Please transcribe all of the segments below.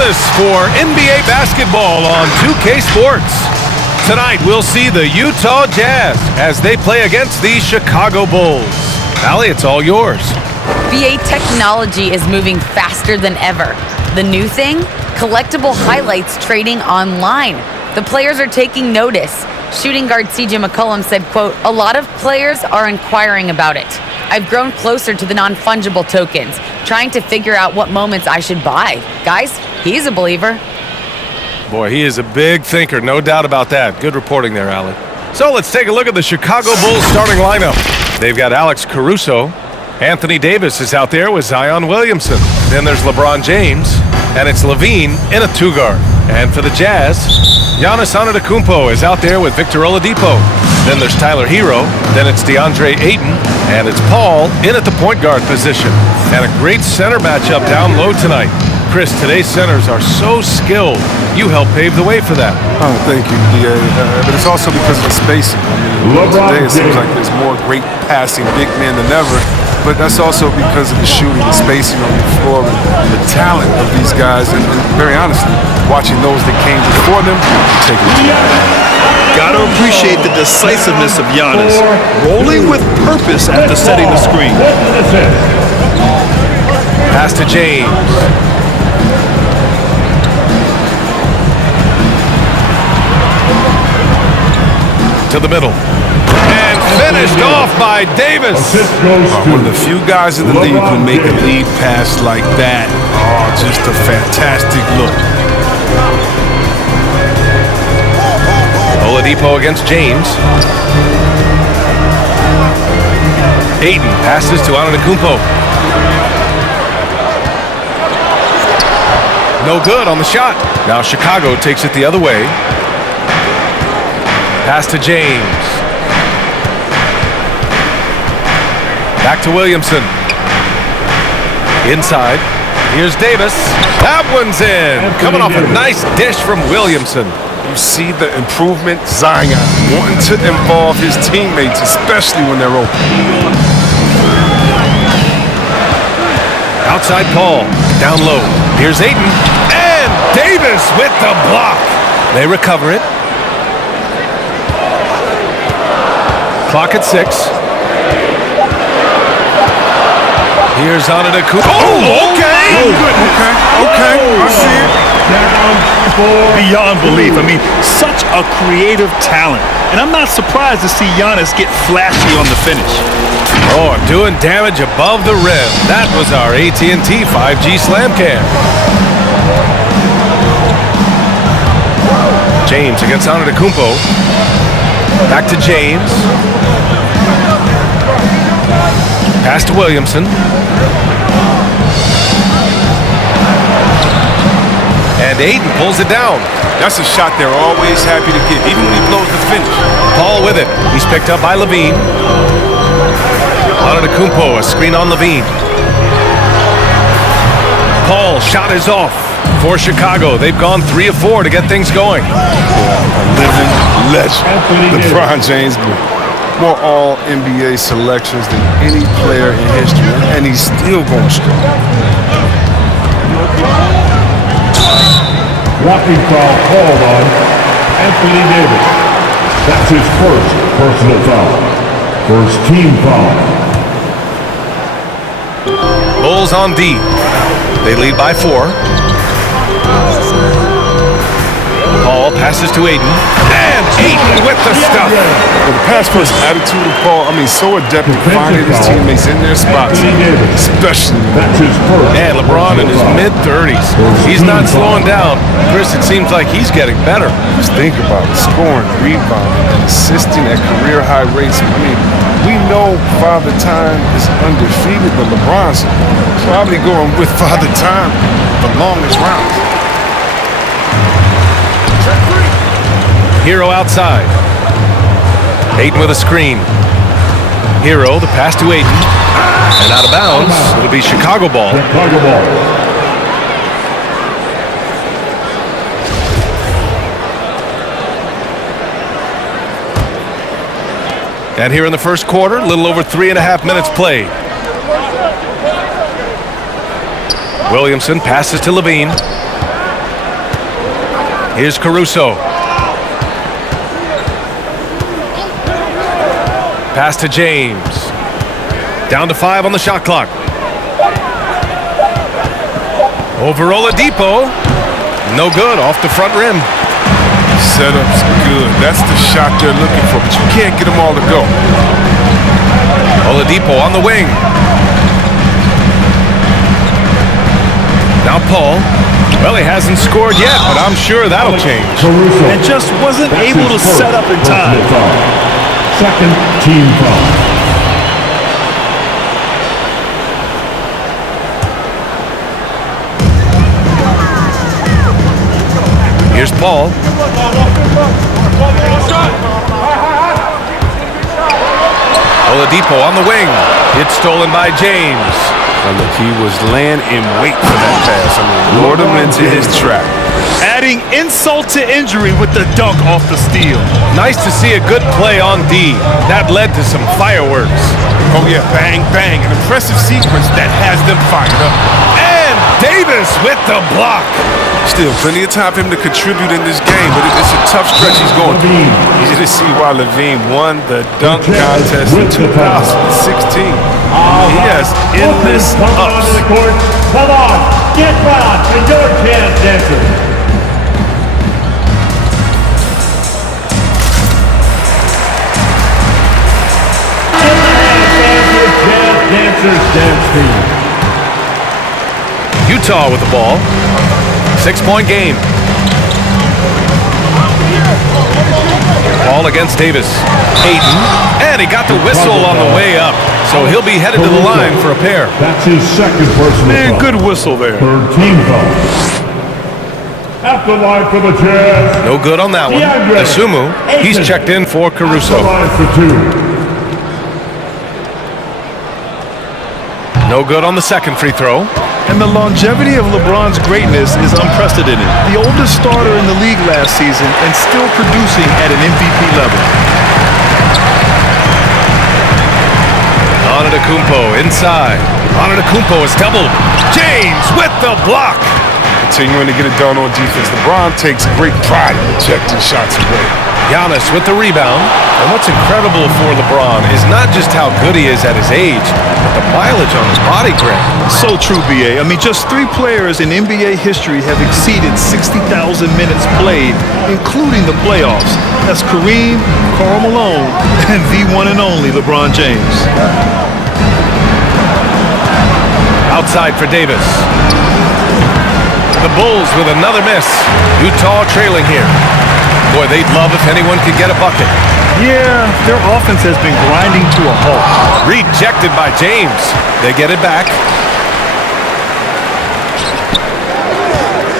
with us for NBA basketball on 2K Sports. Tonight, we'll see the Utah Jazz as they play against the Chicago Bulls. Allie, it's all yours. BA technology is moving faster than ever. The new thing? Collectible highlights trading online. The players are taking notice. Shooting guard CJ McCollum said, quote, "A lot of players are inquiring about it. I've grown closer to the non-fungible tokens, trying to figure out what moments I should buy." Guys, he's a believer. Boy, he is a big thinker, no doubt about that. Good reporting there, Allie. So let's take a look at the Chicago Bulls starting lineup. They've got Alex Caruso. Anthony Davis is out there with Zion Williamson. Then there's LeBron James, and it's LaVine in a two-guard. And for the Jazz, Giannis Antetokounmpo is out there with Victor Oladipo. Then there's Tyler Hero. Then it's DeAndre Ayton, and it's Paul in at the point guard position. And a great center matchup down low tonight. Chris, today's centers are so skilled. You helped pave the way for that. Oh, thank you, DA. But it's also because of the spacing. I mean, today it seems like there's more great passing big men than ever. But that's also because of the shooting, the spacing on the floor, and the talent of these guys. And very honestly, watching those that came before them, taking it. Gotta appreciate the decisiveness of Giannis, rolling with purpose after setting the screen. Pass to James. To the middle. And finished off by Davis. One of the few guys in the league who make a lead pass like that. Oh, just a fantastic look. Oladipo against James. Ayton passes to Antetokounmpo. No good on the shot. Now Chicago takes it the other way. Pass to James. Back to Williamson. Inside. Here's Davis. That one's in. Coming off a nice dish from Williamson. You see the improvement, Zion wanting to involve his teammates, especially when they're open. Outside Paul. Down low. Here's Ayton. And Davis with the block. They recover it. Clock at 6. Here's Antetokounmpo. Oh, okay. Okay. I see it. Beyond belief. I mean, such a creative talent. And I'm not surprised to see Giannis get flashy on the finish. Oh, doing damage above the rim. That was our AT&T 5G Slam Cam. James against Antetokounmpo. Back to James. Pass to Williamson. And Ayton pulls it down. That's a shot they're always happy to get, even when he blows the finish. Paul with it. He's picked up by LaVine. Antetokounmpo, a screen on LaVine. Paul, shot is off for Chicago. They've gone 3 of 4 to get things going. A living legend. LeBron James, more all-NBA selections than any player in history, and he's still going strong. Walking foul called on Anthony Davis. That's his first personal foul. First team foul. Bulls on D. They lead by 4. Paul passes to Ayton. And Ayton with the stuff. Well, the pass-first attitude of Paul, so adept at finding his teammates in their spots, especially. And LeBron in his mid-30s. He's not slowing down. Chris, it seems like he's getting better. Just think about it. Scoring, rebounding, and assisting at career-high rates. We know Father Time is undefeated, but LeBron's probably going with Father Time the longest round. Hero outside. Ayton with a screen. Hero, the pass to Ayton. And out of bounds. It'll be Chicago ball. And here in the first quarter, a little over 3.5 minutes played. Williamson passes to LaVine. Here's Caruso. Pass to James. Down to 5 on the shot clock. Over Oladipo. No good, off the front rim. Setup's good. That's the shot they're looking for, but you can't get them all to go. Oladipo on the wing. Now Paul. Well, he hasn't scored yet, but I'm sure that'll change. Caruso. And just wasn't able to set up in time. Second team foul. Here's Paul. Oladipo on the wing. It's stolen by James. Now look, he was laying in wait for that pass. I mean, lured him into his trap. Adding insult to injury with the dunk off the steal. Nice to see a good play on D. That led to some fireworks. Oh yeah, bang, bang. An impressive sequence that has them fired up. And Davis with the block. Still plenty of time for him to contribute in this game, but it's a tough stretch he's going through. Easy to see why Levine won the dunk contest in 2016. He has endless ups. Come on, get round and your chance, dancer. Dancers dance feet. Utah with the ball. 6-point game. Ball against Davis. Ayton. And he got the whistle on the way up. So he'll be headed to the line for a pair. That's his second personal Man, foul. good whistle there. Third team foul. At the line for the Jazz. No good on that one. Asumu, he's checked in for At the Caruso. line for 2. No good on the second free throw. And the longevity of LeBron's greatness is unprecedented. The oldest starter in the league last season and still producing at an MVP level. Antetokounmpo inside. Antetokounmpo is doubled. James with the block. Continuing to get it done on defense. LeBron takes great pride in ejecting shots away. Giannis with the rebound. And what's incredible for LeBron is not just how good he is at his age, but the mileage on his body grip. So true, BA. I mean, just 3 players in NBA history have exceeded 60,000 minutes played, including the playoffs. That's Kareem, Karl Malone, and the one and only LeBron James. Outside for Davis. The Bulls with another miss. Utah trailing here. Boy, they'd love if anyone could get a bucket. Yeah, their offense has been grinding to a halt. Rejected by James. They get it back.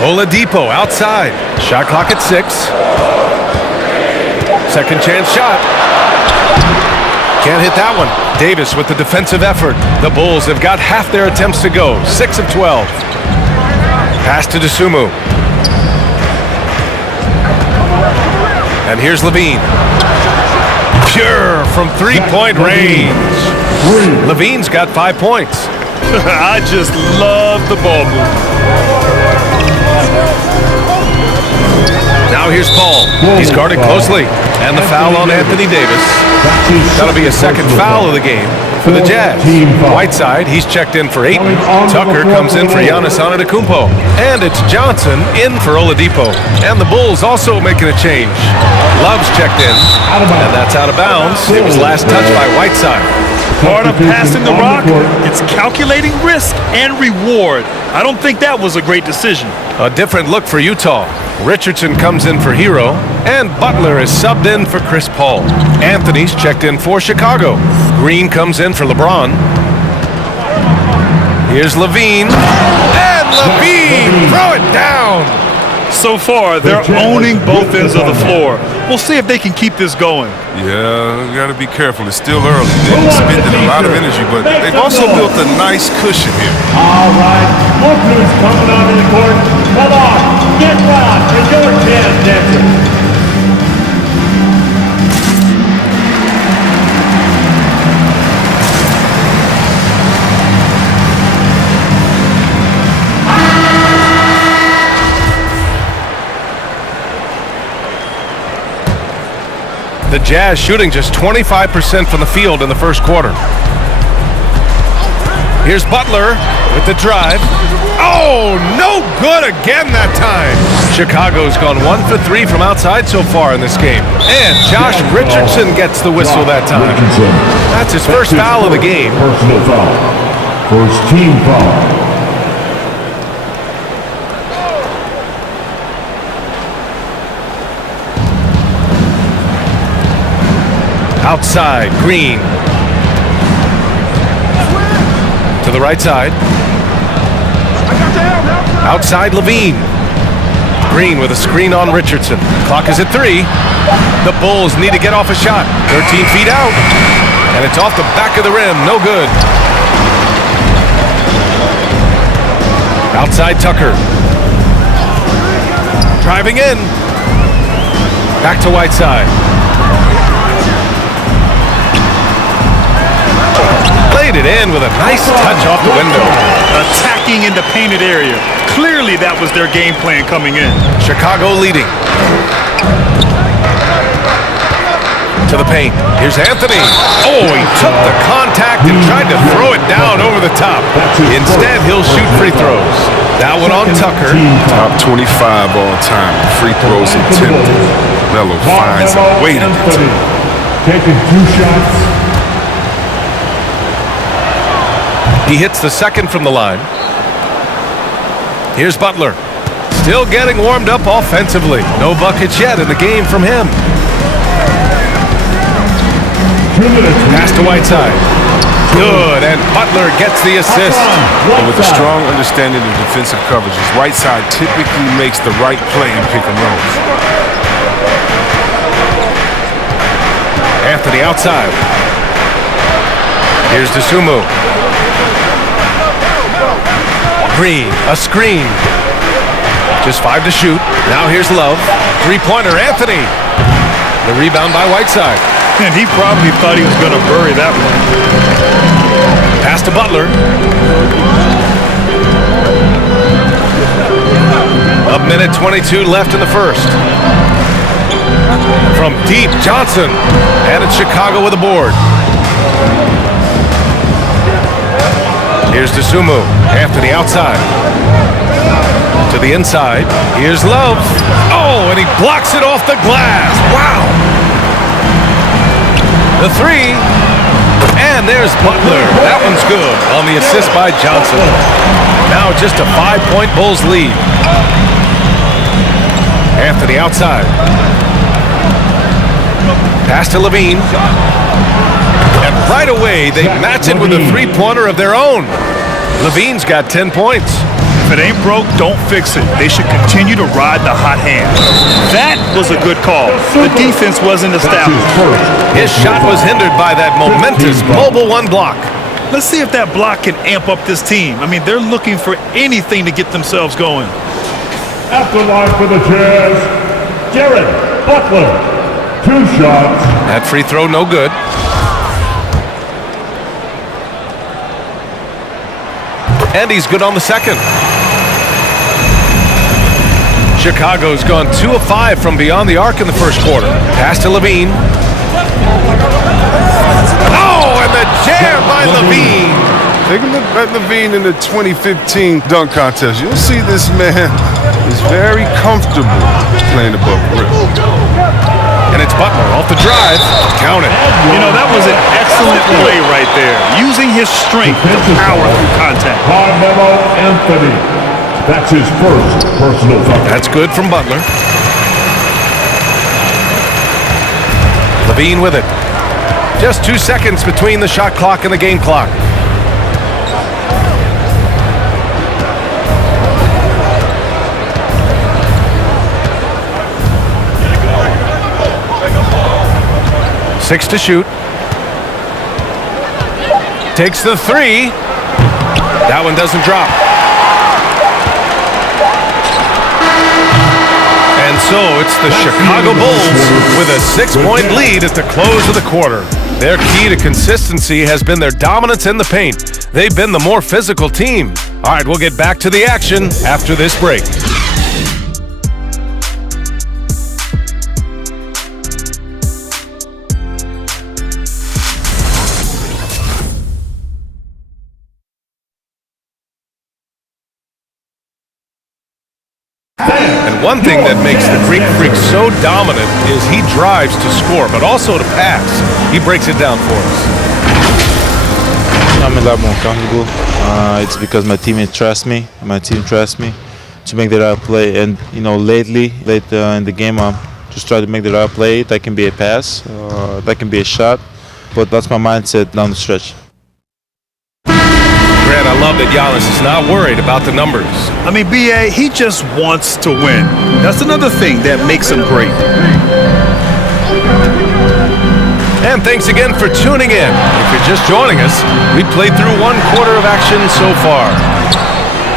Oladipo outside. Shot clock at 6. Second chance shot. Can't hit that one. Davis with the defensive effort. The Bulls have got half their attempts to go. 6 of 12. Pass to Asumu. And here's Levine. Pure from 3-point range. Levine's got 5 points. I just love the ball movement. Now here's Paul. He's guarded closely. And the foul on Anthony Davis. That'll be a second foul of the game for the Jazz. Whiteside, he's checked in for Ayton. Tucker comes in for Giannis Antetokounmpo. And it's Johnson in for Oladipo. And the Bulls also making a change. Love's checked in. And that's out of bounds. It was last touched by Whiteside. Part of passing the rock, it's calculating risk and reward. I don't think that was a great decision. A different look for Utah. Richardson comes in for Hero, and Butler is subbed in for Chris Paul. Anthony's checked in for Chicago. Green comes in for LeBron. Here's Levine, and Levine, throw it down. So far, they're owning both ends of the floor. We'll see if they can keep this going. Yeah, you got to be careful. It's still early. They've expended a lot of energy, but they've also built a nice cushion here. All right, look who's coming onto the court. Come on, get round and your chance, dancer. The Jazz shooting just 25% from the field in the first quarter. Here's Butler with the drive. Oh, no good again that time. Chicago's gone 1 for 3 from outside so far in this game. And Josh Richardson gets the whistle that time. That's his first foul of the game. Personal foul. First team foul. Outside, Green. To the right side. Outside, Levine. Green with a screen on Richardson. Clock is at 3. The Bulls need to get off a shot. 13 feet out. And it's off the back of the rim. No good. Outside, Tucker. Driving in. Back to Whiteside. Played it in with a nice touch off the window. Attacking in the painted area. Clearly that was their game plan coming in. Chicago leading. To the paint. Here's Anthony. Oh, he took the contact and tried to throw it down over the top. Instead, he'll shoot free throws. That one on Tucker. Top 25 all time. Free throws attempted. Melo finds a way to get to it. Taking 2 shots. He hits the second from the line. Here's Butler. Still getting warmed up offensively. No buckets yet in the game from him. 2 minutes. Pass to Whiteside. Good, and Butler gets the assist. And with a strong understanding of defensive coverages, Whiteside typically makes the right play in pick and rolls. Anthony outside. Here's DeSumo. Green, a screen. Just 5 to shoot. Now here's Love. 3-pointer, Anthony. The rebound by Whiteside. And he probably thought he was going to bury that one. Pass to Butler. A minute 22 left in the first. From deep, Johnson. And it's Chicago with a board. Here's DeSumo. Anthony outside. To the inside. Here's Love. Oh, and he blocks it off the glass. Wow. The 3. And there's Butler. That one's good on the assist by Johnson. Now just a 5-point Bulls lead. Anthony outside. Pass to Levine. And right away, they match it with a 3-pointer of their own. Levine's got 10 points. If it ain't broke, don't fix it. They should continue to ride the hot hand. That was a good call. The defense wasn't established. His shot was hindered by that momentous mobile 1 block. Let's see if that block can amp up this team. I mean, they're looking for anything to get themselves going. At the line for the Jazz, Jared Butler. 2 shots. That free throw, no good. And he's good on the second. Chicago's gone 2 of 5 from beyond the arc in the first quarter. Pass to Levine. Oh, and the jam by Levine. Take a look at Levine in the 2015 dunk contest. You'll see this man is very comfortable playing above the rim. And it's Butler off the drive. Count it. You know, that was an excellent play right there. Using his strength to power through contact. Carmelo Anthony. That's his first personal foul. That's good from Butler. Levine with it. Just 2 seconds between the shot clock and the game clock. Six to shoot. Takes the 3. That one doesn't drop. And so it's the Chicago Bulls with a 6-point lead at the close of the quarter. Their key to consistency has been their dominance in the paint. They've been the more physical team. All right, we'll get back to the action after this break. One thing that makes the Greek Freak so dominant is he drives to score, but also to pass. He breaks it down for us. I'm a lot more comfortable. It's because my teammates trust me. My team trusts me to make the right play. And late in the game, I'm just trying to make the right play. That can be a pass, that can be a shot, but that's my mindset down the stretch. Grant, I love that Giannis is not worried about the numbers. I mean, BA, he just wants to win. That's another thing that makes him great. And thanks again for tuning in. If you're just joining us, we played through 1 quarter of action so far.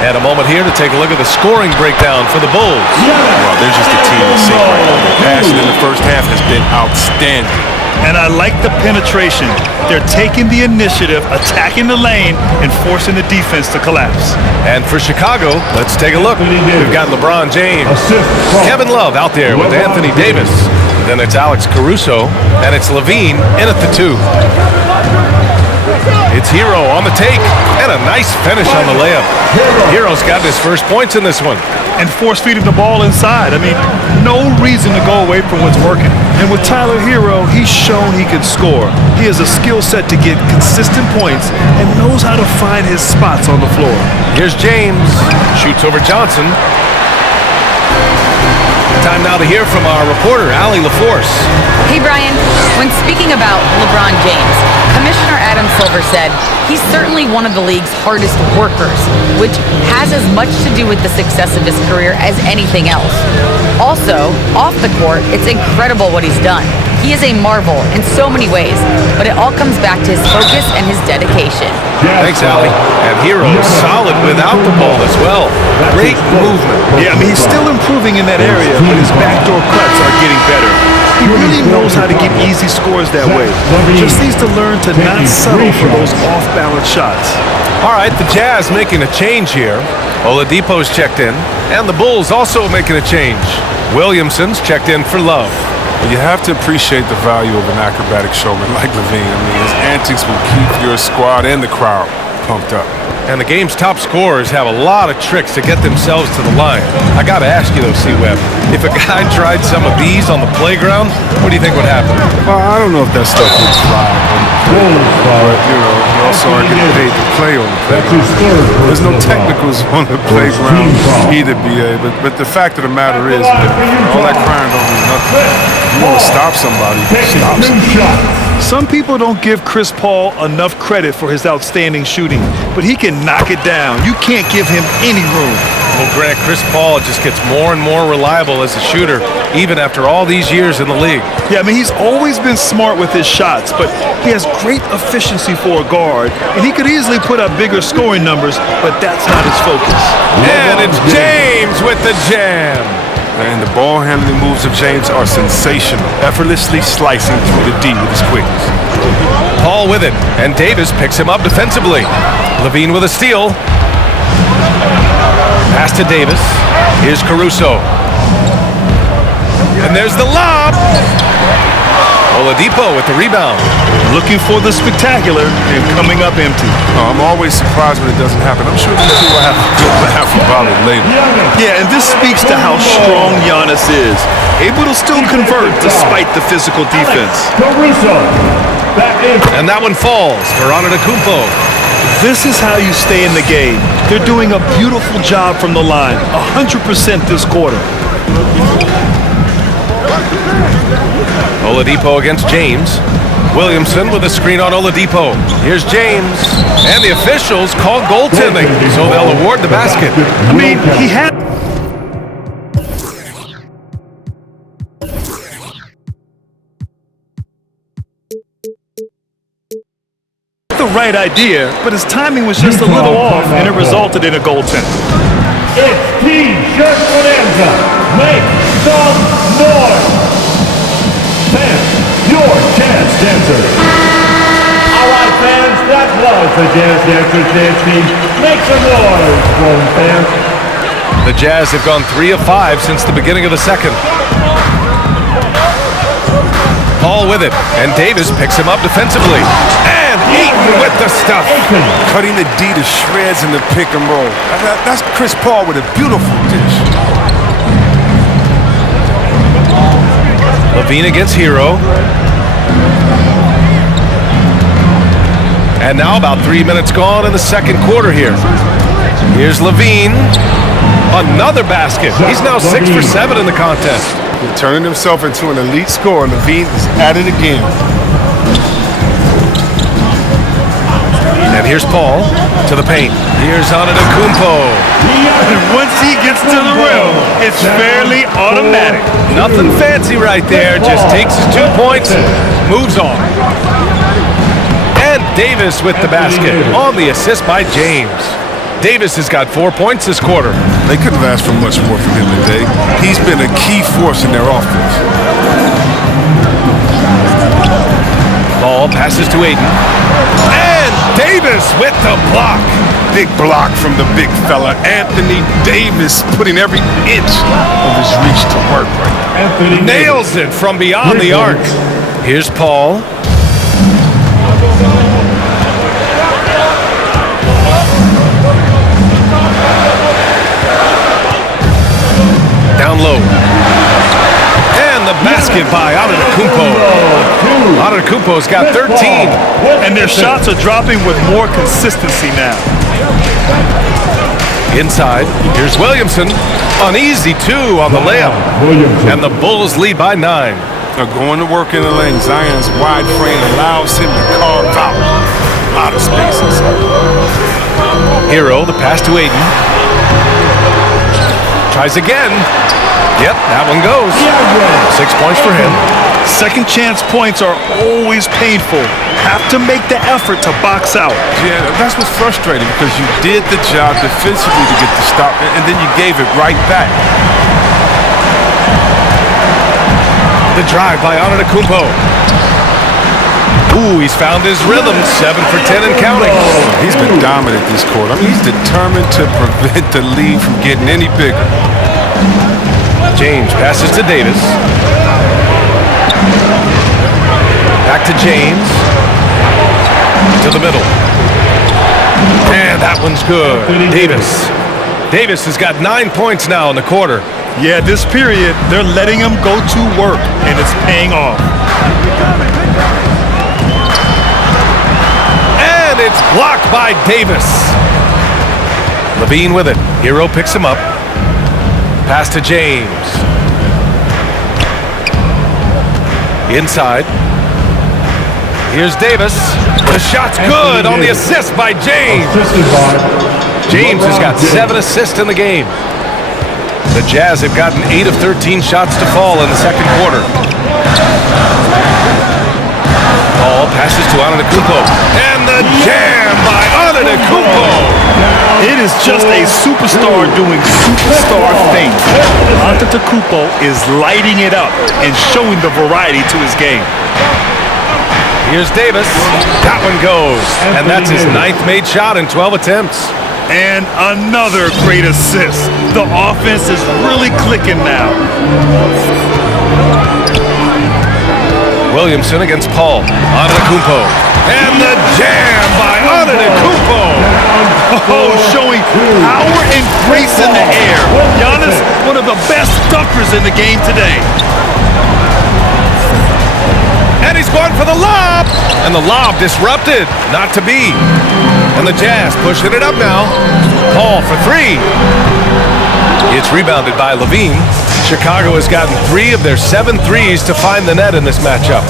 And a moment here to take a look at the scoring breakdown for the Bulls. Well, they're just a team in sync right now. Their passing in the first half has been outstanding. And I like the penetration. They're taking the initiative, attacking the lane, and forcing the defense to collapse. And for Chicago, let's take a look. We've got LeBron James, Kevin Love out there with Anthony Davis. Then it's Alex Caruso, and it's Levine in at the 2. It's Hero on the take, and a nice finish on the layup. Hero's got his first points in this one. And force-feeding the ball inside. I mean, no reason to go away from what's working. And with Tyler Hero, he's shown he can score. He has a skill set to get consistent points and knows how to find his spots on the floor. Here's James, shoots over Johnson. Time now to hear from our reporter, Allie LaForce. Hey, Brian. When speaking about LeBron James, Commissioner Adam Silver said he's certainly one of the league's hardest workers, which has as much to do with the success of his career as anything else. Also, off the court, it's incredible what he's done. He is a marvel in so many ways, but it all comes back to his focus and his dedication. Thanks, Allie. And Hero solid without the ball as well. Great movement. Yeah, I mean, he's still improving in that area, but his backdoor cuts are getting better. He really knows how to get easy scores that way. Just needs to learn to not settle for those off-balance shots. All right, the Jazz making a change here. Oladipo's checked in, and the Bulls also making a change. Williamson's checked in for Love. You have to appreciate the value of an acrobatic showman like Levine. I mean, his antics will keep your squad and the crowd pumped up. And the game's top scorers have a lot of tricks to get themselves to the line. I got to ask you though, C-Web, if a guy tried some of these on the playground, what do you think would happen? Well, I don't know if that stuff would fly on the playground, but you also aren't getting paid to play on the playground. There's no technicals on the playground either, BA, but the fact of the matter is, all that crying don't mean nothing. You want to stop somebody, stop somebody. Some people don't give Chris Paul enough credit for his outstanding shooting, but he can knock it down. You can't give him any room. Well, Grant, Chris Paul just gets more and more reliable as a shooter, even after all these years in the league. Yeah, I mean, he's always been smart with his shots, but he has great efficiency for a guard, and he could easily put up bigger scoring numbers, but that's not his focus. And it's James with the jam. And the ball handling moves of James are sensational, effortlessly slicing through the D with his quickness. Paul with it, and Davis picks him up defensively. Levine with a steal. Pass to Davis. Here's Caruso. And there's the lob. Oladipo with the rebound. Looking for the spectacular and coming up empty. I'm always surprised when it doesn't happen. I'm sure you two will have a good laugh about it later. Yeah, and this speaks to how strong Giannis is. Able to still convert despite the physical defense. And that one falls for Antetokounmpo. This is how you stay in the game. They're doing a beautiful job from the line, 100% this quarter. Oladipo against James. Williamson with a screen on Oladipo. Here's James. And the officials call goaltending, so they'll award the basket. I mean, he had the right idea, but his timing was just a little off, and it resulted in a goaltend. It's Team Shirt Bonanza. Make some noise. Fans, your Jazz Dancers. All right, fans, that was the Jazz Dancers dance team. Make some noise for them, fans. The Jazz have gone 3 of 5 since the beginning of the second. Paul with it, and Davis picks him up defensively. And Eaton with the stuff. Cutting the D to shreds in the pick and roll. That's Chris Paul with a beautiful dish. Levine against Hero. And now about 3 minutes gone in the second quarter here. Here's Levine. Another basket. He's now 6 for 7 in the contest. Turning himself into an elite scorer. Levine is at it again. And here's Paul to the paint. Here's Antetokounmpo. And once he gets to the rim, it's fairly automatic. Nothing fancy right there. Just takes his 2 points and moves on. And Davis with the basket on the assist by James. Davis has got 4 points this quarter. They couldn't have asked for much more from him today. He's been a key force in their offense. Ball passes to Aiden. And Davis with the block. Big block from the big fella. Anthony Davis putting every inch of his reach to work right now. Nails it from beyond the arc. Here's Paul. Down low. And the basket by Antetokounmpo. Antetokounmpo's got 13. And their shots are dropping with more consistency now. Inside, here's Williamson. An easy 2 on the layup. And the Bulls lead by 9. Now going to work in the lane. Zion's wide frame allows him to carve out a lot of space inside. Hero, the pass to Aiden. Tries again. Yep, that one goes. 6 points for him. Second chance points are always painful. Have to make the effort to box out. Yeah, that's what's frustrating because you did the job defensively to get the stop, and then you gave it right back. The drive by Antetokounmpo. Ooh, he's found his rhythm. 7 for 10 and counting. He's been dominant this quarter. I mean, he's determined to prevent the lead from getting any bigger. James passes to Davis. Back to James. To the middle. And that one's good. Davis has got 9 points now in the quarter. Yeah, this period, they're letting him go to work, and it's paying off. And it's blocked by Davis. Levine with it. Hero picks him up. Pass to James. Inside. Here's Davis. The shot's good on the assist by James. James has got 7 assists in the game. The Jazz have gotten 8 of 13 shots to fall in the second quarter. Ball passes to Antetokounmpo. And the jam by Antetokounmpo. It is just a superstar doing superstar things. Antetokounmpo is lighting it up and showing the variety to his game. Here's Davis. That one goes. And that's his 9th made shot in 12 attempts. And another great assist. The offense is really clicking now. Williamson against Paul. Antetokounmpo. And the jam by Antetokounmpo. Oh, showing power and grace in the air. Giannis, one of the best dunkers in the game today. And he's going for the lob. And the lob disrupted. Not to be. And the Jazz pushing it up now. Paul for 3. It's rebounded by Levine. Chicago has gotten 3 of their 7 threes to find the net in this matchup.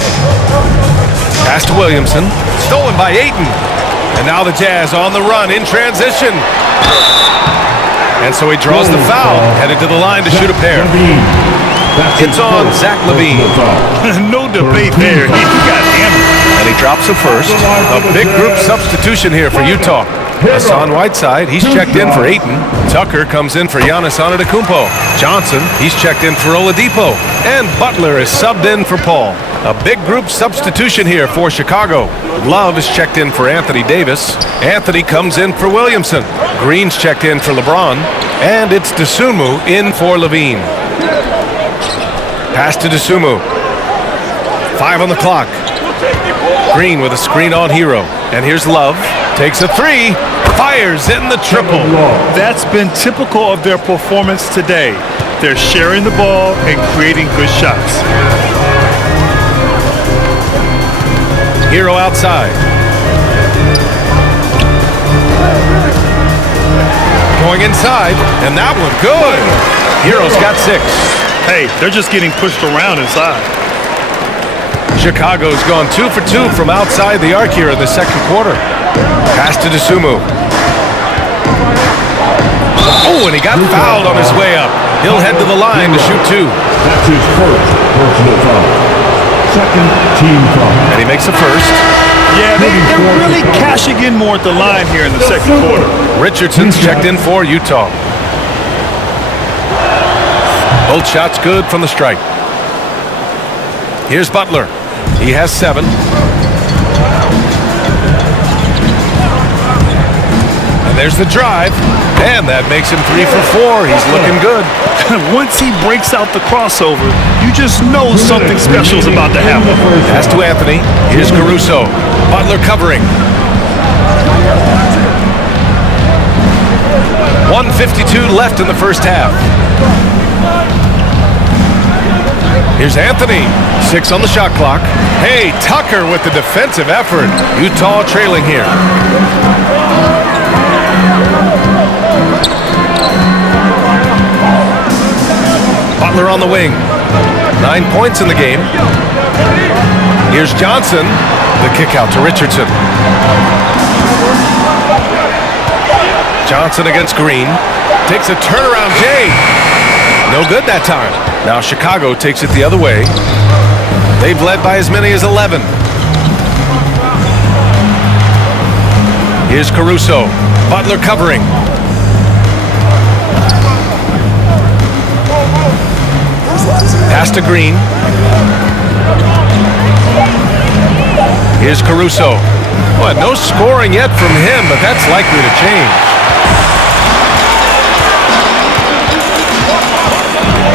Pass to Williamson. Stolen by Ayton. And now the Jazz on the run in transition. And so he draws the foul. Headed to the line to shoot a pair. It's on Zach Levine. No debate there. He got hammered. And he drops it first. A big group substitution here for Utah. Hassan Whiteside, he's checked in for Ayton. Tucker comes in for Giannis Antetokounmpo. Johnson, he's checked in for Oladipo. And Butler is subbed in for Paul. A big group substitution here for Chicago. Love is checked in for Anthony Davis. Anthony comes in for Williamson. Green's checked in for LeBron. And it's Dosunmu in for Levine. Pass to Dosunmu. 5 on the clock. Green with a screen on Hero. And here's Love. Takes a 3. Fires in the triple. That's been typical of their performance today. They're sharing the ball and creating good shots. Hero outside. Going inside, and that one good. Hero's got 6. Hey, they're just getting pushed around inside. Chicago's gone 2 for 2 from outside the arc here in the second quarter. Pass to Dosunmu. Oh, and he got fouled on his way up. He'll head to the line to shoot 2. That's his first personal foul. Second team foul. And he makes the first. Yeah, they're really cashing in more at the line here in the second quarter. Richardson's checked in for Utah. Both shots good from the stripe. Here's Butler. He has 7. And there's the drive. And that makes him 3 for 4. He's looking good. Once he breaks out the crossover, you just know something special is about to happen. Pass to Anthony. Here's Caruso. Butler covering. 1:52 left in the first half. Here's Anthony. 6 on the shot clock. Hey, Tucker with the defensive effort. Utah trailing here. Butler on the wing. 9 points in the game. Here's Johnson. The kick out to Richardson. Johnson against Green. Takes a turnaround J. No good that time. Now Chicago takes it the other way. They've led by as many as 11. Here's Caruso. Butler covering. Pass to Green. Here's Caruso. Well, no scoring yet from him, but that's likely to change.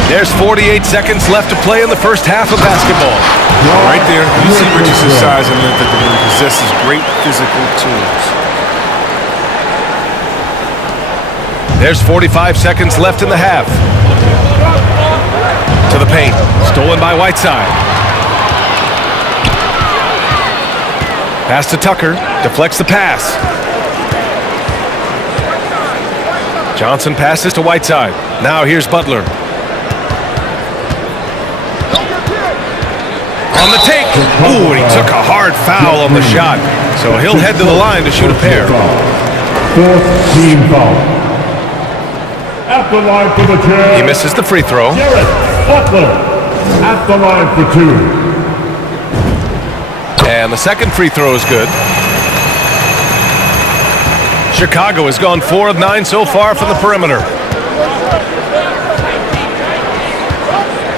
There's 48 seconds left to play in the first half of basketball. Right there, you see Richardson's size and length that he possesses great physical tools. There's 45 seconds left in the half. To the paint. Stolen by Whiteside. Pass to Tucker. Deflects the pass. Johnson passes to Whiteside. Now here's Butler. On the take. Ooh, he took a hard foul on the shot. So he'll head to the line to shoot a pair. Fourth team foul. At the line for the Jazz. He misses the free throw. Garrett Butler at the line for 2. And the second free throw is good. Chicago has gone 4 of 9 so far from the perimeter.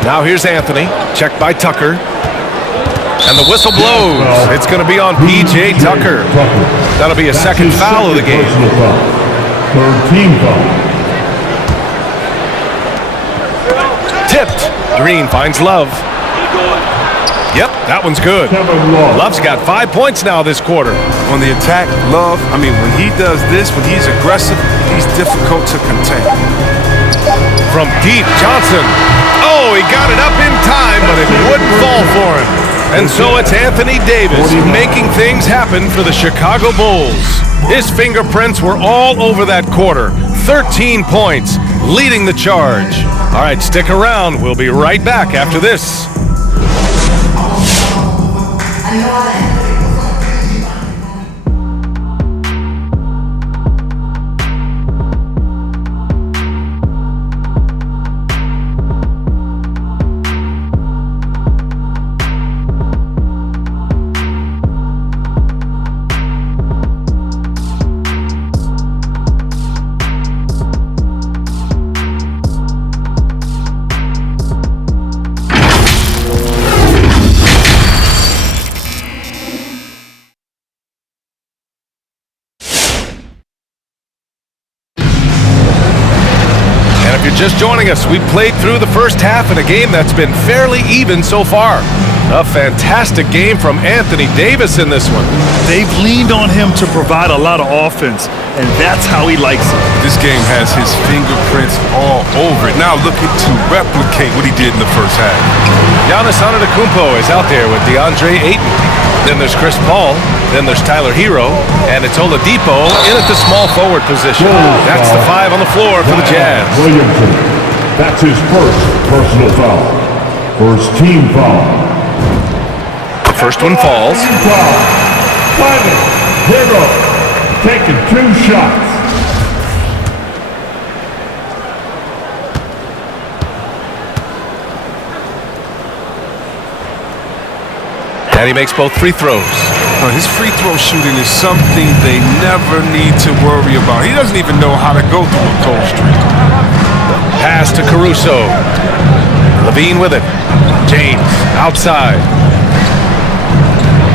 Now here's Anthony. Checked by Tucker. And the whistle blows. It's going to be on P.J. Tucker. That'll be a second foul of the game. Third team foul. Tipped. Green finds Love. Yep, that one's good. Love's got 5 points now this quarter. On the attack, Love, when he does this, when he's aggressive, he's difficult to contain. From deep, Johnson. Oh, he got it up in time, but it wouldn't fall for him. And so it's Anthony Davis making things happen for the Chicago Bulls. His fingerprints were all over that quarter. 13 points, leading the charge. All right, stick around. We'll be right back after this. Just joining us, we played through the first half in a game that's been fairly even so far. A fantastic game from Anthony Davis in this one. They've leaned on him to provide a lot of offense. and that's how he likes it. This game has his fingerprints all over it. Now looking to replicate what he did in the first half. Giannis Antetokounmpo is out there with DeAndre Ayton. Then there's Chris Paul. Then there's Tyler Hero. And it's Oladipo in at the small forward position. That's the 5 on the floor for the Jazz. Williamson. That's his first personal foul. First team foul. The first one falls. Team foul. 5-0. Taking 2 shots. And he makes both free throws. His free throw shooting is something they never need to worry about. He doesn't even know how to go through a cold streak. Pass to Caruso. Levine with it. James outside.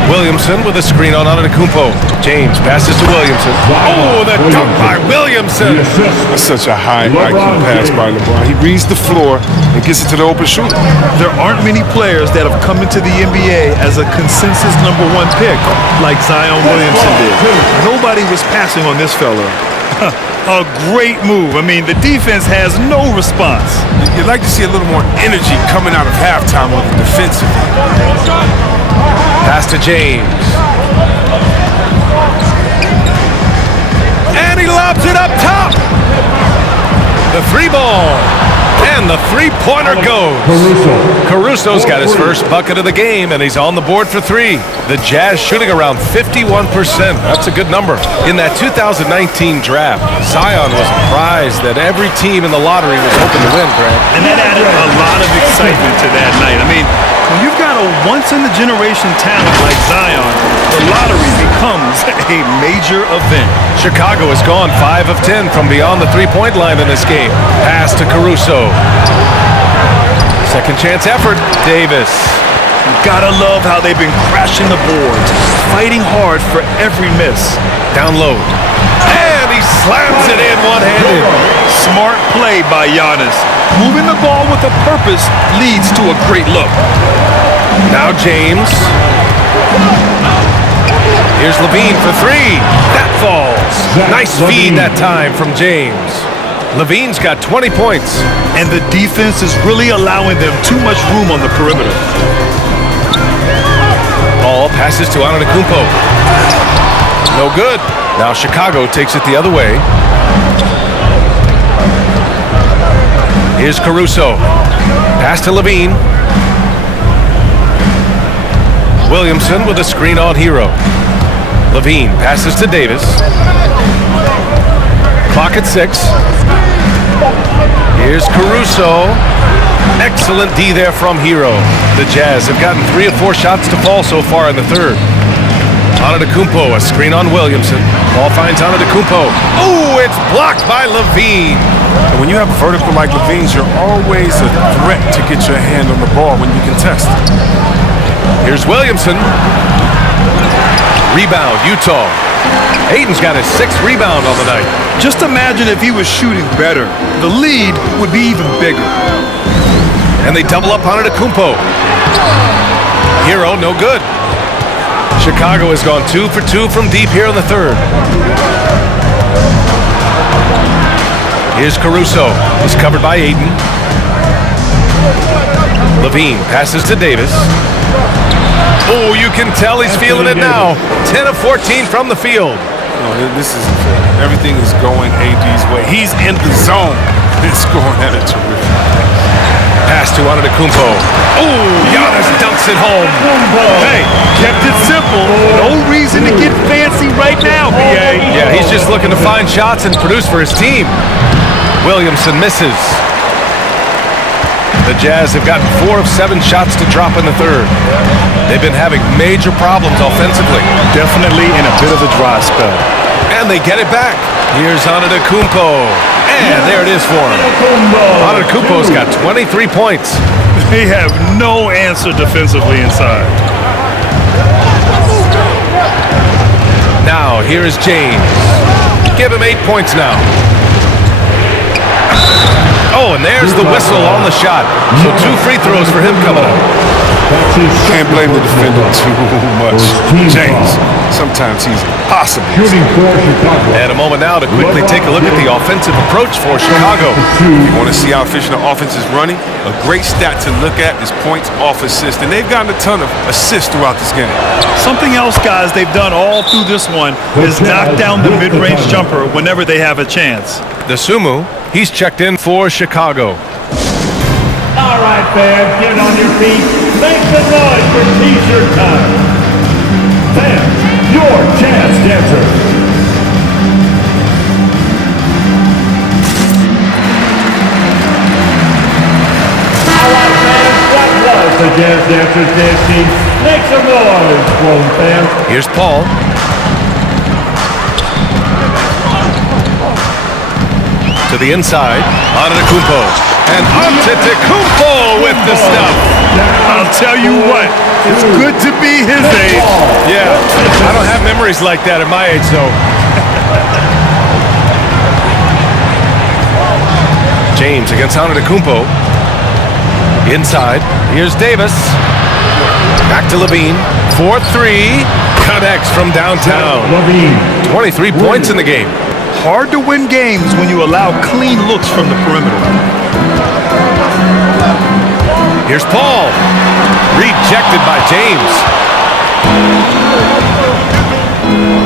Williamson with a screen on Antetokounmpo. James passes to Williamson. Oh, the dunk by Williamson. That's such a high IQ pass by LeBron. He reads the floor and gets it to the open shooter. There aren't many players that have come into the NBA as a consensus #1 pick like Zion Williamson did. Nobody was passing on this fella. A great move. I mean, the defense has no response. You'd like to see a little more energy coming out of halftime on the defensive end. Pass to James. And he lobs it up top. The 3 ball. And the 3-pointer goes. Caruso's got his first bucket of the game, and he's on the board for 3. The Jazz shooting around 51%. That's a good number. In that 2019 draft, Zion was a prize that every team in the lottery was hoping to win, Grant. And that added a lot of excitement to that night. I mean, when you've got a once-in-a-generation talent like Zion, the lottery becomes a major event. Chicago has gone 5 of 10 from beyond the 3-point line in this game. Pass to Caruso. Second chance effort. Davis. You gotta love how they've been crashing the boards, fighting hard for every miss. Down low. And he slams it in one-handed. Smart play by Giannis. Moving the ball with a purpose leads to a great look. Now James. Here's Levine for 3. That falls. Nice feed that time from James. Levine's got 20 points. And the defense is really allowing them too much room on the perimeter. Ball passes to Antetokounmpo. No good. Now Chicago takes it the other way. Here's Caruso. Pass to Levine. Williamson with a screen on Hero. Levine passes to Davis. Clock at 6. Here's Caruso. Excellent D there from Hero. The Jazz have gotten 3 of 4 shots to fall so far in the third. Antetokounmpo, a screen on Williamson. Ball finds Antetokounmpo. Oh, it's blocked by Levine. And when you have a vertical like Levine's, you're always a threat to get your hand on the ball when you contest. Here's Williamson. Rebound, Utah. Ayton's got his 6th rebound on the night. Just imagine if he was shooting better. The lead would be even bigger. And they double up on Antetokounmpo. Hero, no good. Chicago has gone 2 for 2 from deep here in the third. Here's Caruso. He's covered by Ayton. Levine passes to Davis. Oh, you can tell he's feeling it now. 10 of 14 from the field. No, this isn't fair. Everything is going AD's way. He's in the zone. It's going at a terrific pace. Pass to Antetokounmpo. Oh, Giannis dunks it home. Hey, kept it simple. No reason to get fancy right now, BA. Yeah, he's just looking to find shots and produce for his team. Williamson misses. The Jazz have gotten 4 of 7 shots to drop in the third. They've been having major problems offensively. Definitely in a bit of a dry spell. And they get it back. Here's Antetokounmpo. And there it is for him. Antetokounmpo's got 23 points. They have no answer defensively inside. Now, here is James. Give him 8 points now. Oh, and there's the whistle on the shot. So 2 free throws for him coming up. Can't blame the defender too much. James, sometimes he's possible. Shooting for Chicago. And a moment now to quickly take a look at the offensive approach for Chicago. You want to see how efficient the offense is running? A great stat to look at is points off assist, and they've gotten a ton of assists throughout this game. Something else, guys, they've done all through this one is knock down the mid-range jumper whenever they have a chance. The Sumu, he's checked in for Chicago. All right, fans, get on your feet. Make some noise for T-shirt time. Fans, your chance dancers. All right, fans, that was the Jazz Dancers dance team. Make some noise for them, fans. Here's Paul. To the inside, Antetokounmpo. And Antetokounmpo with the stuff. I'll tell you what, it's good to be his age. Yeah, I don't have memories like that at my age, though. James against Antetokounmpo. Inside, here's Davis. Back to Levine. 4-3. Connects from downtown. 23 points in the game. Hard to win games when you allow clean looks from the perimeter. Here's Paul. Rejected by James.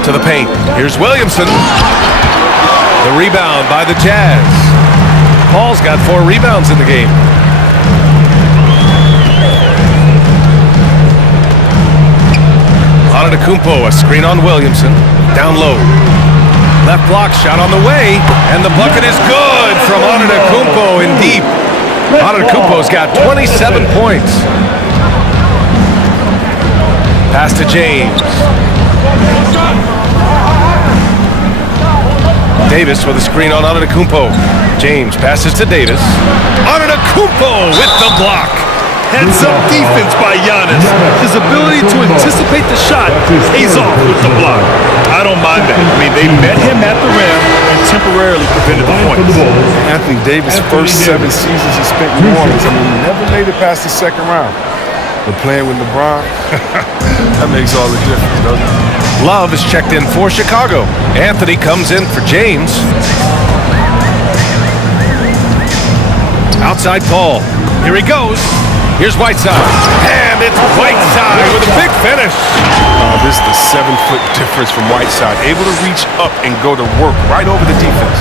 To the paint. Here's Williamson. The rebound by the Jazz. Paul's got 4 rebounds in the game. Antetokounmpo, a screen on Williamson. Down low. Left block shot on the way. And the bucket is good from Antetokounmpo in deep. Antetokounmpo's got 27 points. Pass to James. Davis with a screen on Antetokounmpo. James passes to Davis. Antetokounmpo with the block. Heads-up defense by Giannis. His ability to anticipate the shot pays off with the block. I don't mind that. I mean, they met him at the rim and temporarily prevented the points. Anthony Davis' first 7 seasons he spent in New Orleans, I mean, he never made it past the second round. But playing with LeBron, that makes all the difference, doesn't it? Love is checked in for Chicago. Anthony comes in for James. Outside Paul. Here he goes. Here's Whiteside. And it's Whiteside with a big finish. This is the 7-foot difference from Whiteside. Able to reach up and go to work right over the defense.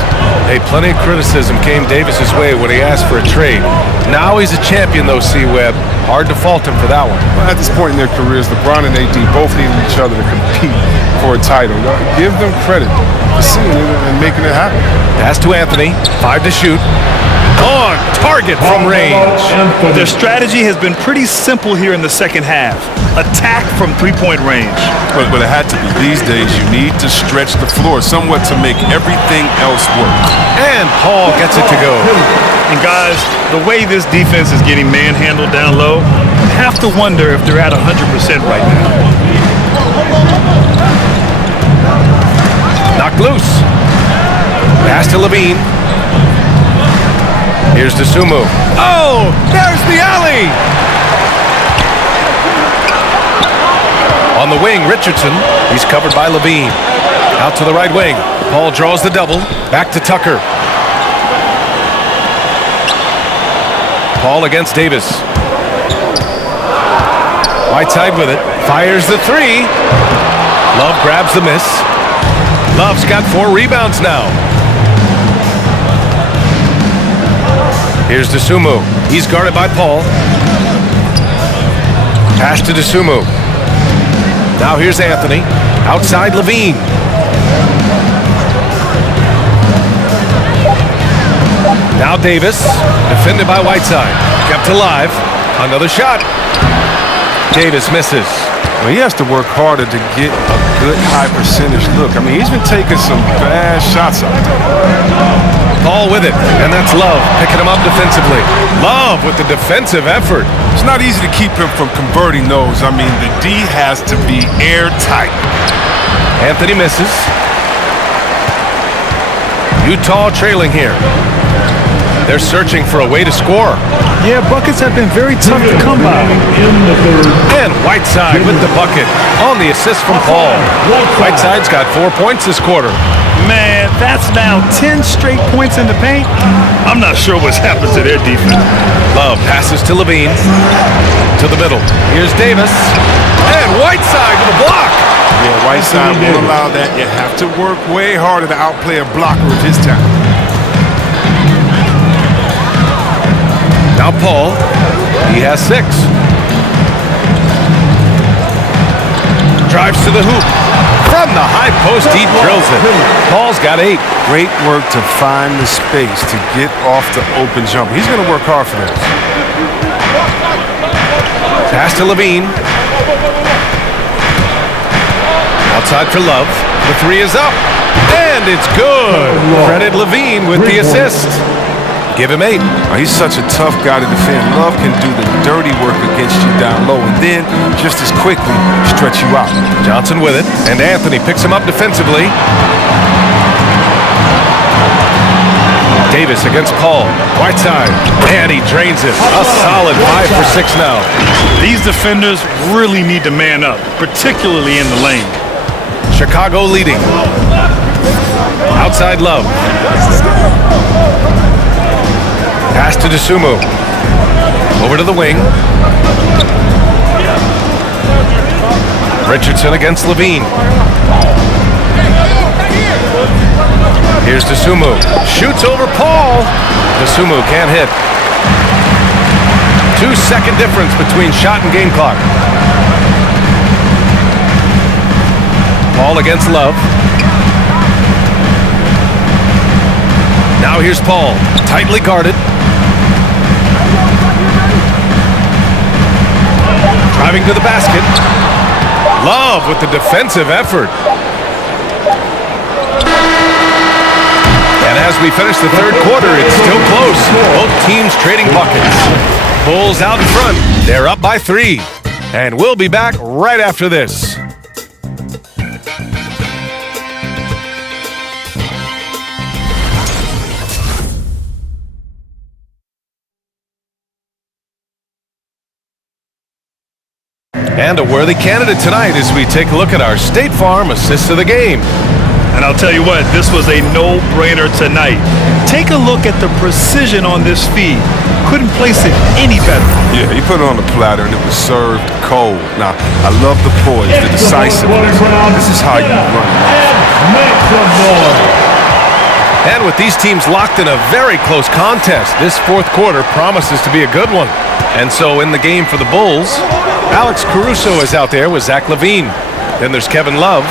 Hey, plenty of criticism came Davis's way when he asked for a trade. Now he's a champion, though, C-Web. Hard to fault him for that one. Well, at this point in their careers, LeBron and AD both needed each other to compete for a title. Give them credit for seeing it and making it happen. Pass to Anthony. 5 to shoot. On target from range. Their strategy has been pretty simple here in the second half. Attack from three-point range. But it had to be. These days, you need to stretch the floor somewhat to make everything else work. And Paul gets it to go. And guys, the way this defense is getting manhandled down low, you have to wonder if they're at 100% right now. Knocked loose. Pass to Levine. Here's the Sumu. Oh, there's the alley. On the wing, Richardson. He's covered by Levine. Out to the right wing. Paul draws the double. Back to Tucker. Paul against Davis. Whiteside with it. Fires the 3. Love grabs the miss. Love's got 4 rebounds now. Here's Dosunmu. He's guarded by Paul. Pass to Dosunmu. Now here's Anthony. Outside Levine. Now Davis. Defended by Whiteside. Kept alive. Another shot. Davis misses. Well, he has to work harder to get a good high percentage look. I mean, he's been taking some bad shots out there. Paul with it, and that's Love picking him up defensively. Love with the defensive effort. It's not easy to keep him from converting those. I mean, the D has to be airtight. Anthony misses. Utah trailing here. They're searching for a way to score. Yeah, buckets have been very tough to come by. In the third. And Whiteside with the bucket on the assist from Paul. Whiteside's got 4 points this quarter. Man, that's now 10 straight points in the paint. I'm not sure what's happened to their defense. Love passes to Levine. To the middle. Here's Davis. And Whiteside with a block. Yeah, Whiteside won't allow that. You have to work way harder to outplay a blocker of his talent. Now Paul. He has 6. Drives to the hoop. From the high post, he drills it. Paul's got 8. Great work to find the space to get off the open jumper. He's going to work hard for this. Pass to Levine. Outside for Love. The 3 is up. And it's good. Credit Levine with the assist. Give him 8. He's such a tough guy to defend. Love can do the dirty work against you down low and then just as quickly stretch you out. Johnson with it. And Anthony picks him up defensively. Davis against Paul. Whiteside. And he drains it. A solid 5 for 6 now. These defenders really need to man up, particularly in the lane. Chicago leading. Outside Love. Pass to DeSumo. Over to the wing. Richardson against Levine. Here's DeSumo. Shoots over Paul. DeSumo can't hit. 2-second difference between shot and game clock. Paul against Love. Now here's Paul. Tightly guarded. Driving to the basket. Love with the defensive effort. And as we finish the third quarter, it's still close. Both teams trading buckets. Bulls out in front. They're up by 3. And we'll be back right after this. And a worthy candidate tonight as we take a look at our State Farm assist of the game. And I'll tell you what, this was a no-brainer tonight. Take a look at the precision on this feed. Couldn't place it any better. Yeah, he put it on the platter and it was served cold. Now, I love the poise, the decisiveness. This is how you run it. Make some noise. And with these teams locked in a very close contest, this fourth quarter promises to be a good one. And so in the game for the Bulls, Alex Caruso is out there with Zach LaVine. Then there's Kevin Love.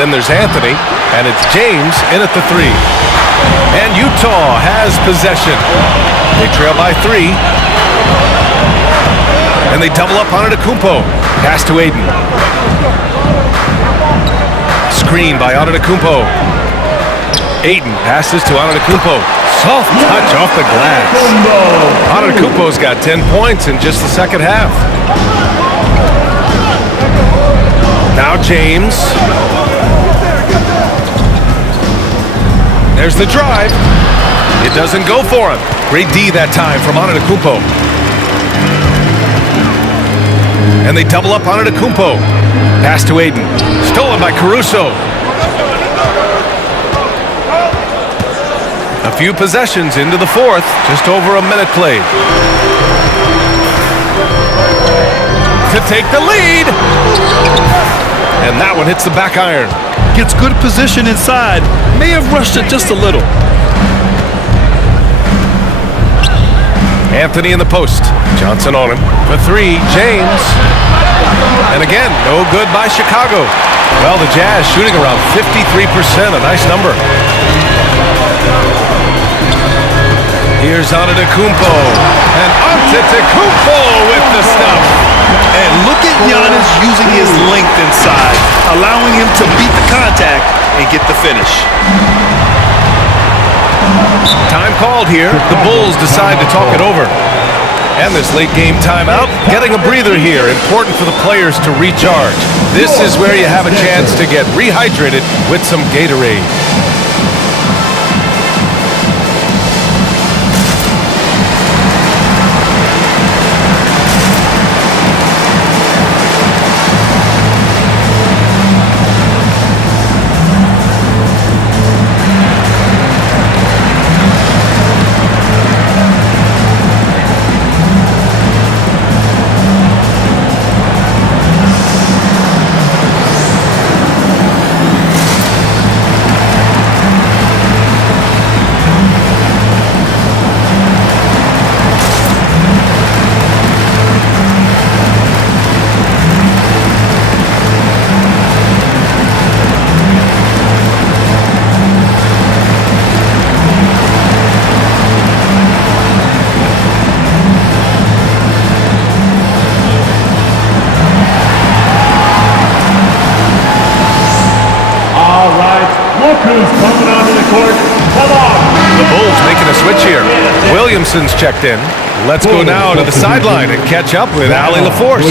Then there's Anthony. And it's James in at the 3. And Utah has possession. They trail by 3. And they double up on Antetokounmpo. Pass to Aiden. Screen by Antetokounmpo. Aiden passes to Antetokounmpo. Soft touch off the glass. Antetokounmpo's got 10 points in just the second half. Now James. There's the drive. It doesn't go for him. Great D that time from Antetokounmpo. And they double up on Antetokounmpo. Pass to Aiden. Stolen by Caruso. A few possessions into the fourth. Just over a minute played. To take the lead. And that one hits the back iron. Gets good position inside. May have rushed it just a little. Anthony in the post. Johnson on him. For 3, James. And again, no good by Chicago. Well, the Jazz shooting around 53%, a nice number. Here's Antetokounmpo. And Antetokounmpo with the stuff. And look at Giannis using his length inside, allowing him to beat the contact and get the finish. Time called here. The Bulls decide to talk it over. And this late game timeout, getting a breather here. Important for the players to recharge. This is where you have a chance to get rehydrated with some Gatorade. Williamson's checked in. Let's go now to the sideline and catch up with Ali LaForce.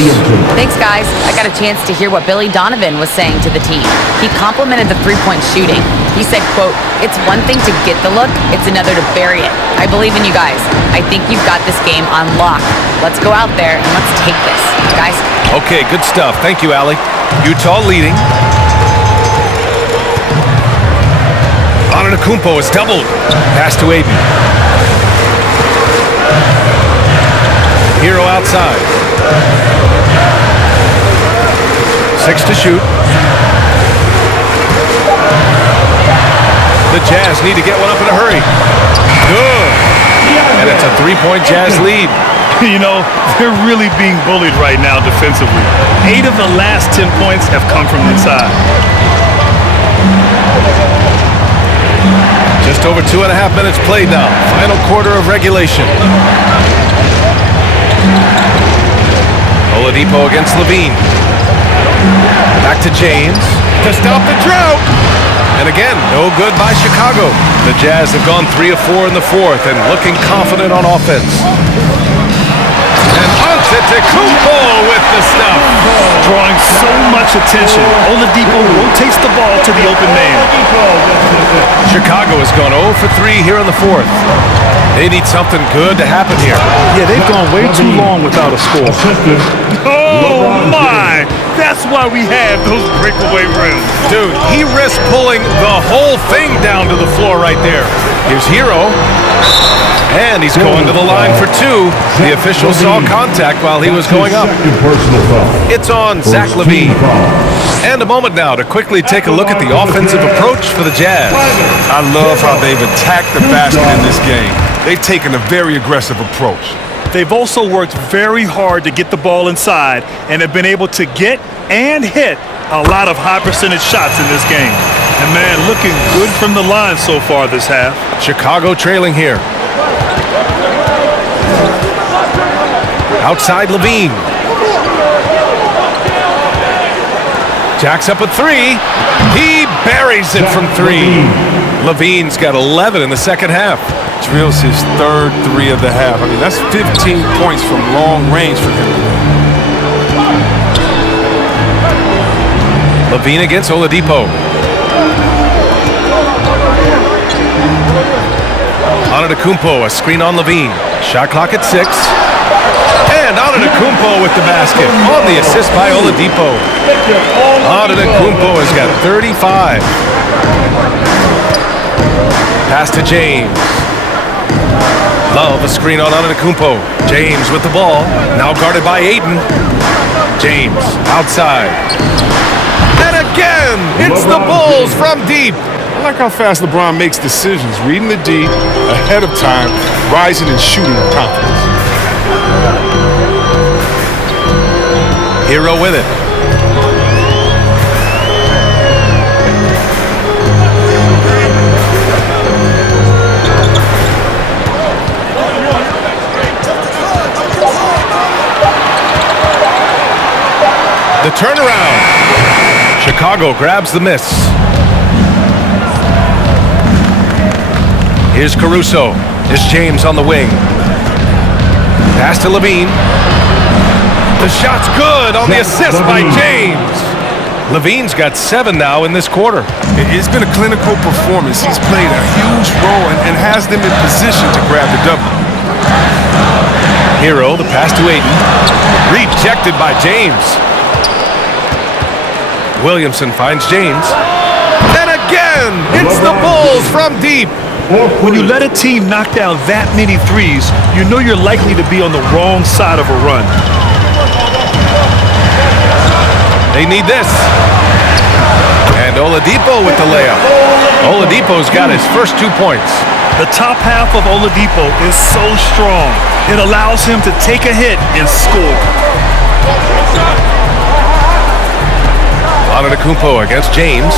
Thanks, guys. I got a chance to hear what Billy Donovan was saying to the team. He complimented the three-point shooting. He said, quote, "It's one thing to get the look, it's another to bury it. I believe in you guys. I think you've got this game on lock. Let's go out there and let's take this." Guys? Okay, good stuff. Thank you, Ali. Utah leading. Antetokounmpo is doubled. Pass to Aiden. Hero outside. 6 to shoot. The Jazz need to get one up in a hurry. Good. And it's a three-point Jazz lead. You know, they're really being bullied right now defensively. 8 of the last 10 points have come from inside. Just over 2.5 minutes played now. Final quarter of regulation. Oladipo against Levine. Back to James to stop the drought. And again, no good by Chicago. The Jazz have gone 3 of 4 in the fourth and looking confident on offense. And Antetokounmpo with the stuff. Drawing so much attention. Oladipo rotates the ball to the open man. Chicago has gone 0 for 3 here in the fourth. They need something good to happen here. Yeah, they've gone way too long without a score. Oh, my! That's why we have those breakaway rims. Dude, he risked pulling the whole thing down to the floor right there. Here's Hero. And he's going to the line for 2. The official saw contact while he was going up. It's on Zach LaVine. And a moment now to quickly take a look at the offensive approach for the Jazz. I love how they've attacked the basket in this game. They've taken a very aggressive approach. They've also worked very hard to get the ball inside and have been able to get and hit a lot of high percentage shots in this game. And man, looking good from the line so far this half. Chicago trailing here. Outside Levine. Jacks up at 3. He buries it from 3. Levine's got 11 in the second half. Drills his third 3 of the half. I mean, that's 15 points from long range for him today. Levine against Oladipo. Antetokounmpo, a screen on Levine. Shot clock at 6. And Antetokounmpo with the basket on the assist by Oladipo. Antetokounmpo has got 35. Pass to James. Love a screen on Antetokounmpo. James with the ball. Now guarded by Aiden. James outside. And again, it's the Bulls from deep. I like how fast LeBron makes decisions, reading the D ahead of time, rising and shooting with confidence. Hero with it. The turnaround. Chicago grabs the miss. Here's Caruso. Here's James on the wing. Pass to Levine. The shot's good on the assist by James. Levine's got 7 now in this quarter. It's been a clinical performance. He's played a huge role and has them in position to grab the W. Hero, the pass to Aiden. Rejected by James. Williamson finds James. And again, it's the Bulls from deep. When you let a team knock down that many threes, you know you're likely to be on the wrong side of a run. They need this. And Oladipo with the layup. Oladipo's got his first 2 points. The top half of Oladipo is so strong. It allows him to take a hit and score. Antetokounmpo against James.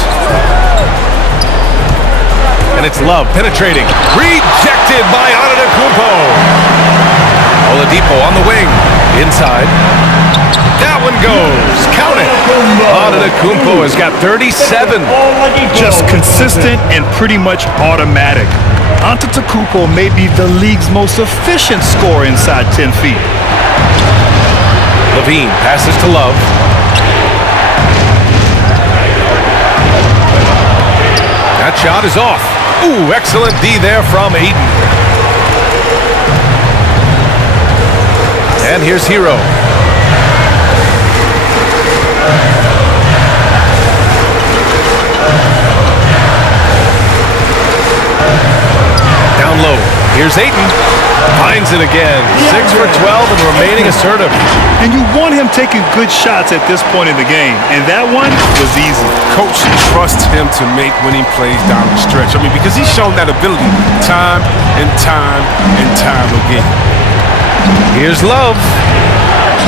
And it's Love penetrating. Rejected by Antetokounmpo. Oladipo on the wing. Inside. That one goes. Count it. Antetokounmpo has got 37. Just consistent and pretty much automatic. Antetokounmpo may be the league's most efficient scorer inside 10 feet. Levine passes to Love. That shot is off. Ooh, excellent D there from Ayton. And here's Hero. Down low. Here's Ayton. Finds it again. 6 for 12 and remaining assertive. And you want him taking good shots at this point in the game. And that one was easy. Coach trusts him to make winning plays down the stretch. I mean, because he's shown that ability time and time and time again. Here's Love.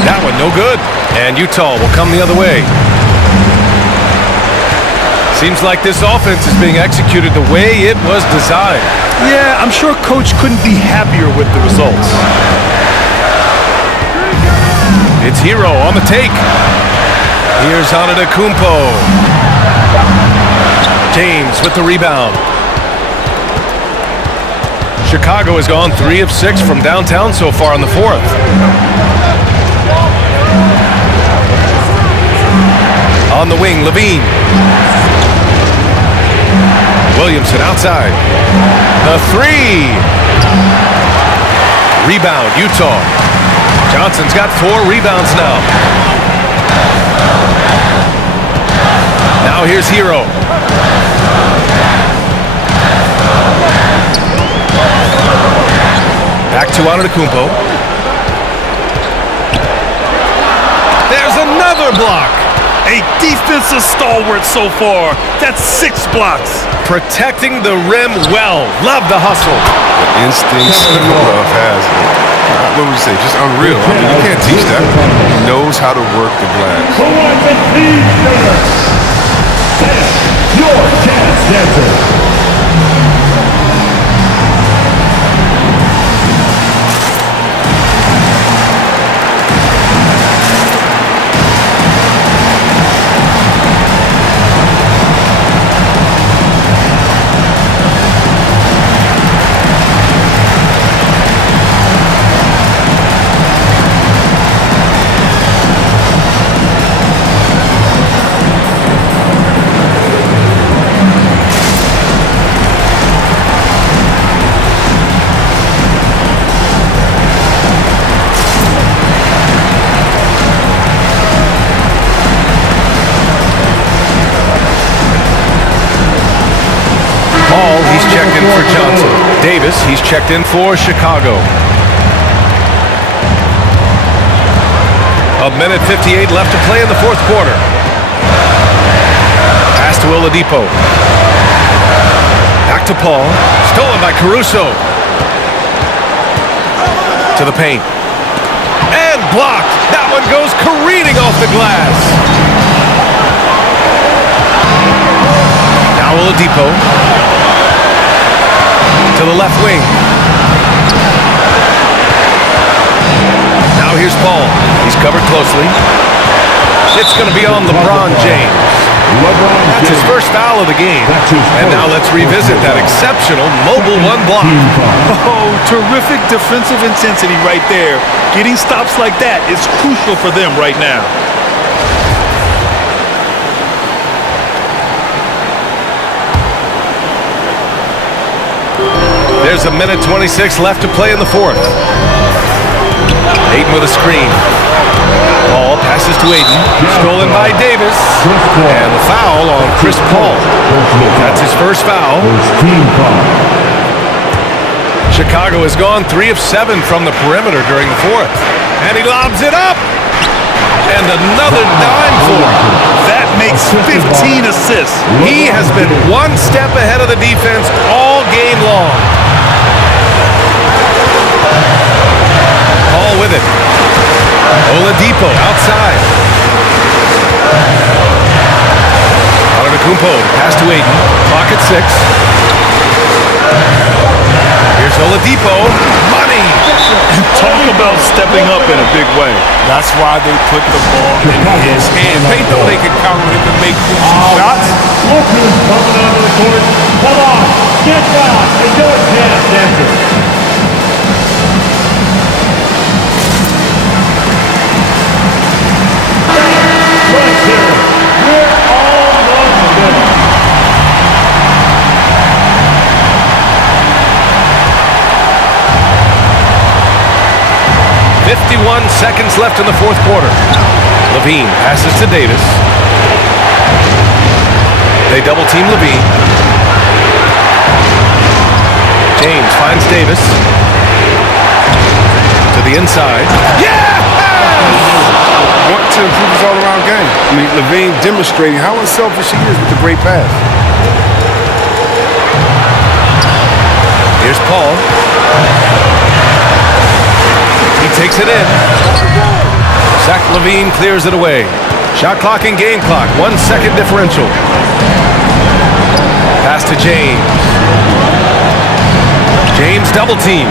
That one no good. And Utah will come the other way. Seems like this offense is being executed the way it was designed. Yeah, I'm sure Coach couldn't be happier with the results. It's Hero on the take. Here's Antetokounmpo. James with the rebound. Chicago has gone 3 of 6 from downtown so far in the fourth. On the wing, Levine. Williamson outside. The 3. Rebound, Utah. Johnson's got 4 rebounds now. Now here's Hero. Back to Antetokounmpo. There's another block. A defensive stalwart so far. That's 6 blocks. Protecting the rim well. Love the hustle. The instincts that Love has. What would you say? Just unreal. I mean, you can't teach that. He knows how to work the glass. Who wants a team leader? Your dance dancer. He's checked in for Johnson. Davis, he's checked in for Chicago. 1:58 left to play in the fourth quarter. Pass to Oladipo. Back to Paul. Stolen by Caruso. To the paint. And blocked. That one goes careening off the glass. Now Oladipo. To the left wing. Now here's Paul. He's covered closely. It's going to be on LeBron James. That's his first foul of the game. And now let's revisit that exceptional mobile 1 block. Oh, terrific defensive intensity right there. Getting stops like that is crucial for them right now. There's 1:26 left to play in the fourth. Ayton with a screen. Paul passes to Ayton. Stolen by Davis. And the foul on Chris Paul. That's his first foul. Chicago has gone 3 of 7 from the perimeter during the fourth. And he lobs it up. And another dime for him. That makes 15 assists. He has been 1 step ahead of the defense all game long. Paul with it. Oladipo outside. Antetokounmpo, pass to Ayton. Clock at 6. Here's Oladipo. Money. Talk about stepping up in a big way. That's why they put the ball in his hand. They know they can count on him to make shots. Look who's coming onto the court. Come on, get down and do it, dance dancer. Right here, we're almost done. 51 seconds left in the fourth quarter. Levine passes to Davis. They double team Levine. James finds Davis. To the inside. Yeah! Want to improve his all-around game. I mean, Levine demonstrating how unselfish he is with the great pass. Here's Paul. He takes it in. Zach Levine clears it away. Shot clock and game clock. 1 second differential. Pass to James. James double team.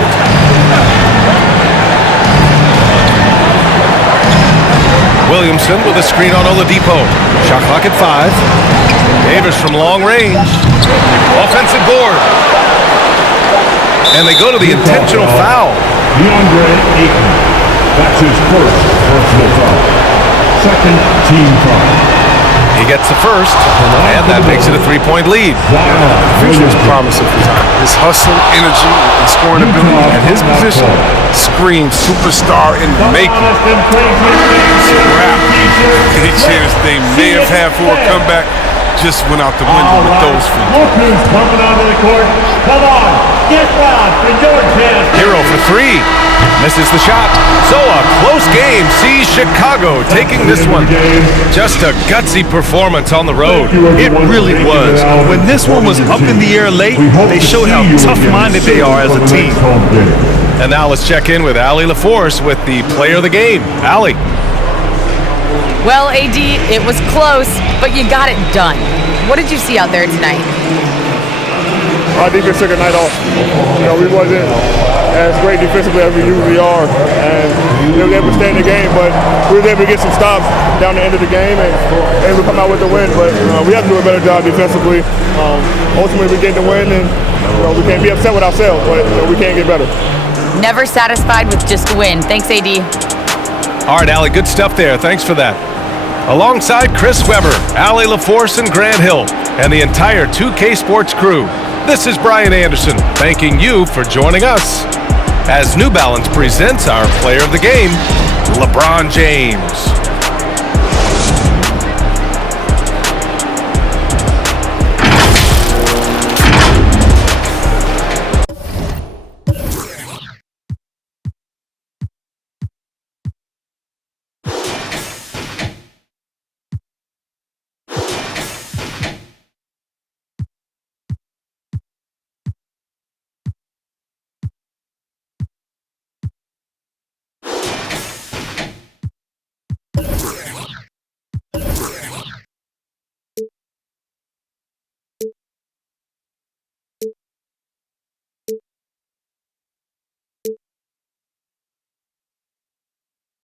Williamson with a screen on Oladipo. Shot clock at 5. Davis from long range. Offensive board. And they go to the intentional foul. DeAndre Ayton. That's his first personal foul. Second team foul. He gets the first, and that makes it a 3-point lead. The future is promising for Zion. His hustle, energy, and scoring ability at his position screams superstar in the making. Any chance they may have had for a comeback just went out the window with those feet. Look who's coming onto the court. Come on, get down for your chance. Hero for 3. Misses the shot. So a close game sees Chicago taking this one. Just a gutsy performance on the road. It really was. When this one was up in the air late, they showed how tough-minded they are as a team. And now let's check in with Allie LaForce with the player of the game. Allie. Well, AD, it was close, but you got it done. What did you see out there tonight? Our defense took a night off. You know, we wasn't as great defensively as we usually are, and we were able to stay in the game, but we were able to get some stops down the end of the game and able to come out with the win. But we have to do a better job defensively. Ultimately, we get the win, and we can't be upset with ourselves, but we can't get better. Never satisfied with just a win. Thanks, AD. All right, Allie, good stuff there. Thanks for that. Alongside Chris Webber, Allie LaForce, and Grant Hill, and the entire 2K Sports crew, this is Brian Anderson, thanking you for joining us as New Balance presents our player of the game, LeBron James.